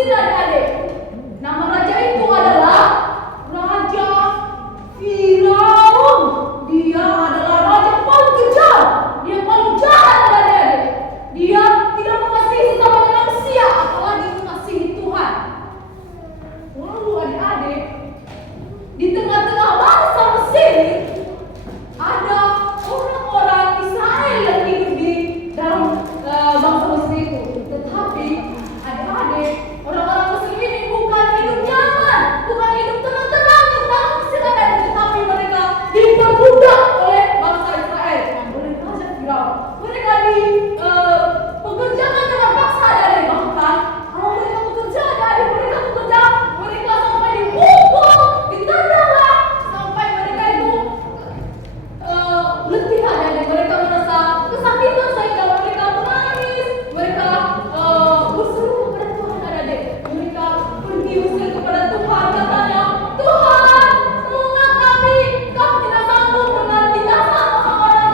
Mesir adik-adik. Nama raja itu adalah Raja Firaun. Dia adalah raja paling kejam. Dia paling jahat adik-adik. Dia tidak mengasihi sesama manusia, apalagi mengasihi Tuhan. Lalu adik-adik, di tengah-tengah bangsa Mesir ada orang-orang Israel yang hidup di dalam bangsa Mesir itu. Tetapi adik-adik, orang-orang Mesir ini bukan hidup nyaman, bukan hidup tenang-tenang di dalam Mesir adik-adik, tetapi mereka diperbudak oleh bangsa Israel, oleh Raja Firaun. Mereka dipekerjakan dengan paksa adik-adik. Bahkan kalau mereka bekerja adik-adik, mereka sampai dipukul, ditendang, sampai mereka itu letih adik-adik. Mereka merasa kesakitan sehingga mereka menangis. Mereka berseru kepada Tuhan adik-adik. Mereka pergi usir kepada Tuhan, katanya, Tuhan, tolonglah kami. Kami tidak sanggup dengan tindakan orang-orang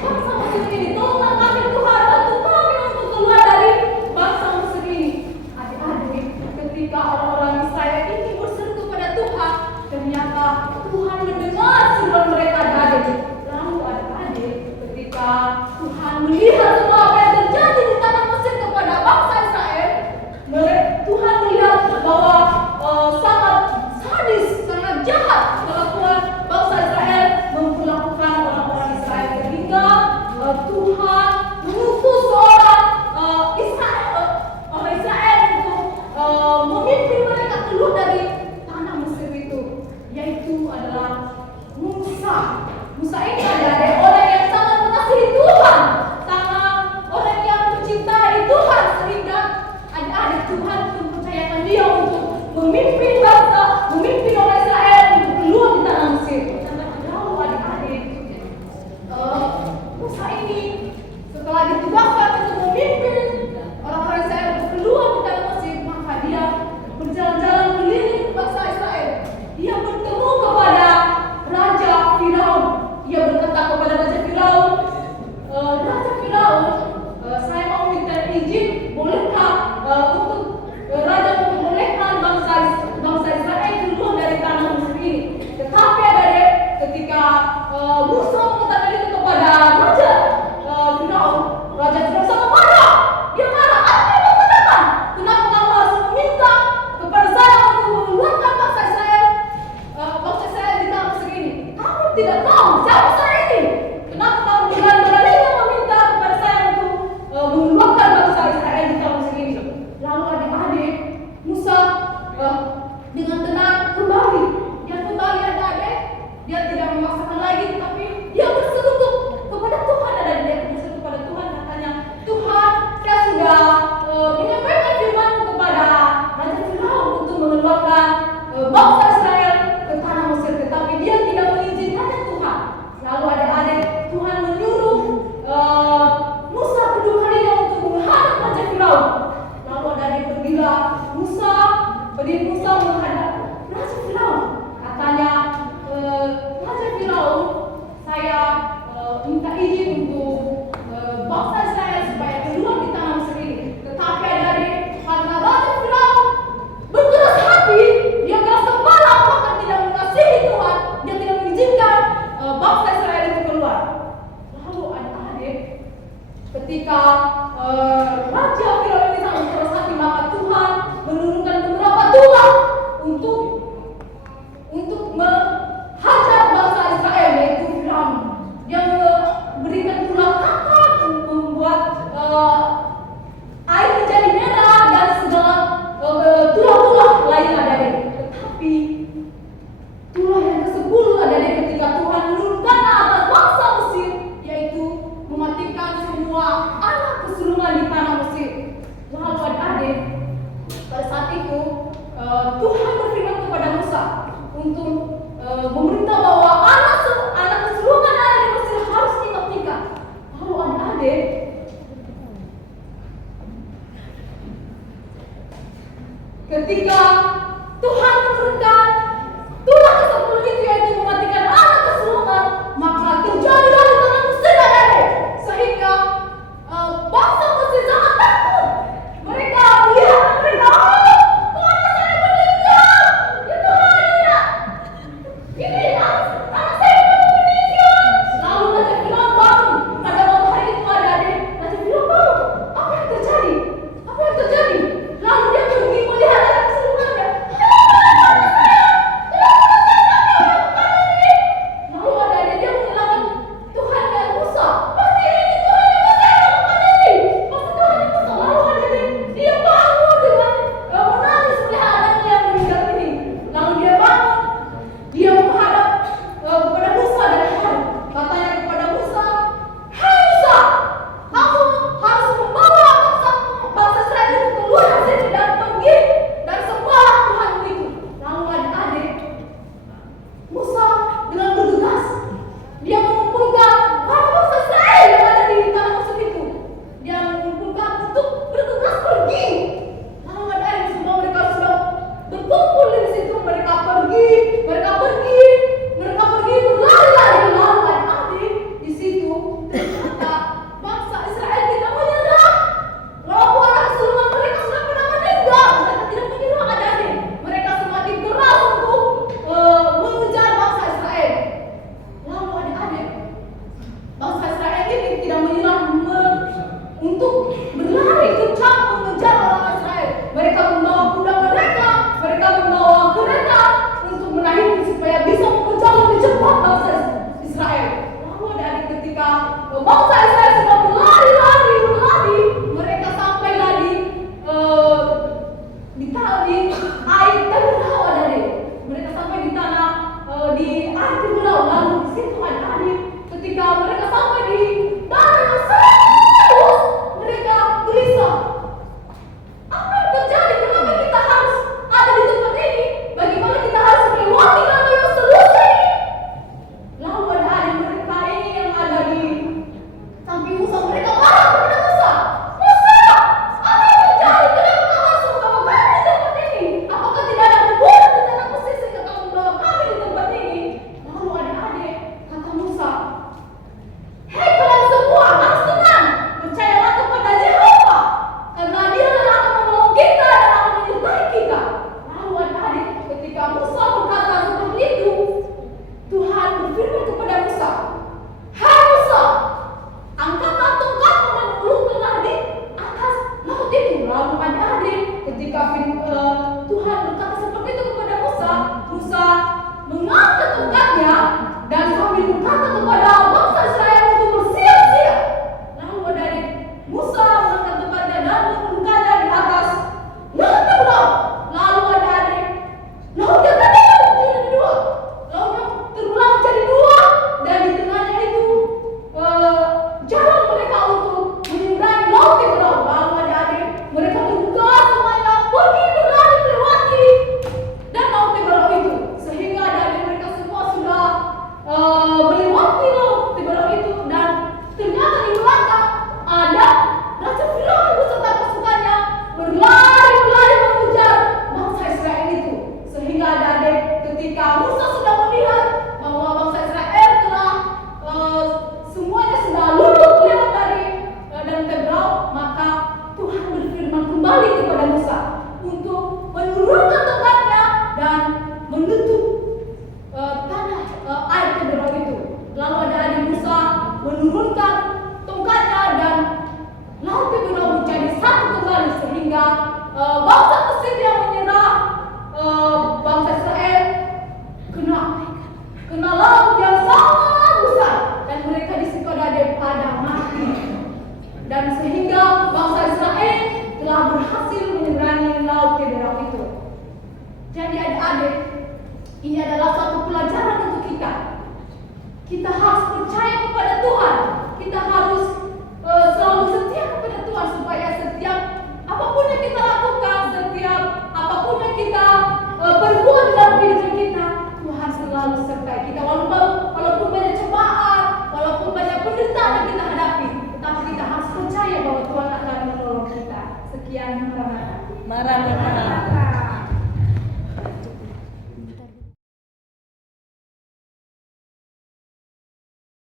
bangsa Mesir ini. Tolonglah kami Tuhan, bantu kami untuk keluar dari bangsa Mesir ini. Adik-adik, ketika orang-orang Israel ini berseru kepada Tuhan, ternyata Tuhan mendengar seruan mereka adik-adik. Lalu adik-adik, ketika Tuhan melihat semua apa yang terjadi di tanah Mesir kepada bangsa Israel, Tuhan melihat bahwa sangat sadis, sangat jahat kelakuan bangsa Israel memperlakukan orang-orang Israel, sehingga Tuhan mengutus orang Israel untuk memimpin mereka keluar dari tanah Mesir itu, yaitu adalah Musa. Musa ini adalah orang yang sangat mengasihi Tuhan, orang yang mencintai Tuhan, sehingga adik-adik Tuhan mempercayakan dia untuk memimpin orang Israel untuk keluar di tanah Mesir. Lalu adik-adik, Musa ini setelah ditugaskan untuk memimpin orang-orang Israel untuk keluar di tanah Mesir, maka dia berjalan-jalan keliling bangsa Israel. Dia bertemu kepada Raja Firaun. Dia berkata kepada Raja Firaun, Raja Firaun, saya mau minta izin, bolehkah untuk Raja membolehkan bangsa Israel keluar dari tanah Mesir ini? Tetapi adik-adik, ketika Musa mengatakan itu kepada Raja Firaun, Raja Firaun sangat marah. Dia marah, apa yang kamu katakan? Kenapa kamu harus meminta kepada saya untuk mengeluarkan bangsa Israel di tanah Mesir ini? Kamu tidak tahu siapa saya ini. Kenapa kamu berani-beraninya meminta kepada saya untuk mengeluarkan bangsa Israel di tanah Mesir ini? Lalu adik-adik, Musa dengan tenang kembali. Dia kembali adik-adik. Dia tidak memaksakan lagi, tetapi dia berseru kepada Tuhan adik-adik. Dia berseru kepada Tuhan, katanya, Tuhan, saya sudah menyampaikan firman kepada Raja Firaun untuk mengeluarkan bangsa Israel ke tanah Mesir, tetapi dia tidak mengizinkannya Tuhan. Lalu adik-adik, Tuhan menyuruh Musa kedua kalinya untuk menghadap Raja Firaun. Lalu adik-adik pergilah Musa menghadap Raja Firaun. Katanya, Raja Firaun, saya minta izin untuk bangsa Israel supaya keluar di tanah Mesir ini. Tetapi adik-adik, karena Raja Firaun berkeras hati, dia keras kepala, bahkan tidak mengasihi Tuhan, dia tidak mengizinkan bangsa Israel itu keluar. Lalu adik-adik, ketika Raja Firaun ini sangat keras hati, maka Tuhan menurunkan beberapa tulah untuk menghajar bangsa Israel, yaitu Firaun. Dia memberikan tulah kakak, membuat air menjadi merah dan segala tulah-tulah lain adik-adik. Tetapi tulah yang ke-10 adik-adik, ketika Tuhan menurunkan atas bangsa Mesir, yaitu mematikan semua anak kesulungan di tanah Mesir. Lalu adik-adik, pada saat itu Tuhan berfirman kepada Musa untuk memerintah bahwa anak kesulungan ada di Mesir harus dimatikan. Lalu adik-adik, ketika Tuhan menurunkan tulah ke-10 itu, yaitu mematikan anak kesulungan, maka terjadilah di tanah Mesir adik-adik, sehingga bangsa Mesir sangat takut. Mereka melihat melewati air terbenau adik. Mereka sampai di tanah di air terbenau, lalu di situ adik ketika mereka sampai di danau yang serius, mereka gelisah. Apa yang terjadi? Kenapa kita harus ada di tempat ini? Bagaimana kita harus melewati danau yang seluas ini? Lalu ada adik mereka ini yang ada di samping Musa, mereka marah kepada Musa. Musa, apa yang terjadi? Kenapa kau harus membawa kami di tempat ini? Apakah tidak ada kuburan di tanah Mesir sehingga kau membawa kami di tempat ini? Lalu adik-adik kata Musa, hei kalian semua harus tenang, percayalah kepada Yehova, karena Dia yang akan menolong kita dan akan menyertai kita. Lalu adik-adik ketika Musa berkata seperti itu, Tuhan berfirman kepada Musa, hai Musa, angkatlah tongkatmu dan ulurkanlah di atas laut itu. Lalu adik-adik ketika Tuhan berkata seperti itu kepada Musa, Musa mengangkat tongkatnya dan sambil berkata kepada bangsa Israel untuk bersiap-siap. Lalu adik-adik Musa mengangkat tongkatnya dan menurunkannya di atas laut terbelah. Lalu adik-adik lautnya terbelah menjadi dua. Lautnya terbelah menjadi dua dan di tengahnya itu jalan mereka untuk menyeberangi laut terbelah. Lalu adik-adik mereka bergegas semuanya pergi berlari melewati dan laut terbelah itu, sehingga adik-adik mereka semua sudah melewati laut terbelah itu, dan ternyata di belakang ada Raja Firaun beserta pasukannya berlari mengejar bangsa Israel itu. Sehingga adik-adik ketika Musa sudah melihat bahwa bangsa Israel telah semuanya sudah luput lewat dari dan terbelah, maka Tuhan berfirman kembali kepada Musa untuk menurunkan tongkatnya dan menutup tanah air terbelah itu. Lalu adik-adik Musa menurunkan tongkatnya dan laut terbelah menjadi satu kembali, sehingga bangsa Mesir yang menyerah bangsa Israel kena laut yang sangat besar, dan mereka di situ ada pada mati, dan sehingga bangsa Israel telah berhasil menyeberangi laut terbelah itu. Jadi adik-adik, ini adalah satu pelajaran untuk kita. Kita harus percaya kepada Tuhan. Kita harus selalu setia kepada Tuhan, supaya setiap apapun yang kita lakukan, setiap apapun yang kita perbuat dalam kehidupan kita, Tuhan selalu sertai kita. Walaupun banyak cobaan, walaupun banyak penderitaan yang kita hadapi, tetapi kita harus percaya bahwa Tuhan akan menolong kita. Sekian, Maranatha.